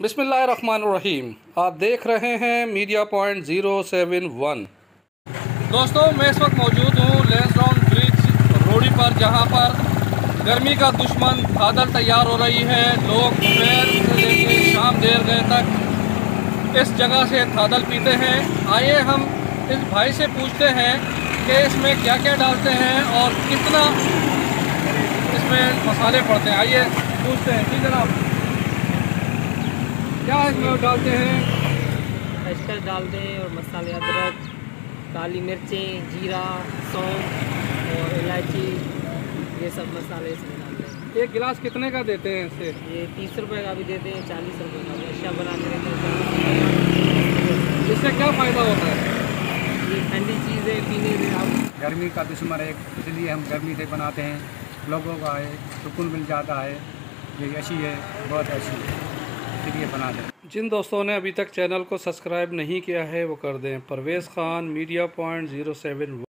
बिस्मिल्लाहिर्रहमानिर्रहीम। आप देख रहे हैं मीडिया पॉइंट 071। दोस्तों, मैं इस वक्त मौजूद हूँ लैंसडाउन ब्रिज रोड पर, जहाँ पर गर्मी का दुश्मन बादल तैयार हो रही है। लोग दोपहर से लेकर शाम देर गए तक इस जगह से थादल पीते हैं। आइए हम इस भाई से पूछते हैं कि इसमें क्या क्या डालते हैं और कितना इसमें मसाले पड़ते हैं। आइए पूछते हैं। जी जनाब, क्या इसमें डालते हैं? खसखस डालते हैं और मसाले अदरक, काली मिर्चें, जीरा, सौंफ और इलायची, ये सब मसाले इसमें डालते हैं। एक गिलास कितने का देते हैं इससे? ये 30 रुपए का भी देते हैं, 40 रुपए का भी। अच्छा बनाते हैं। इससे क्या फ़ायदा होता है? ये ठंडी चीज़ है, पीने में आप गर्मी का दुश्मन है, इसलिए हम गर्मी से बनाते हैं। लोगों का है सुकून मिल जाता है। ये अच्छी है, बहुत अच्छी है, इसलिए बनाते हैं। जिन दोस्तों ने अभी तक चैनल को सब्सक्राइब नहीं किया है वो कर दें। Parvez Khan, media point 071।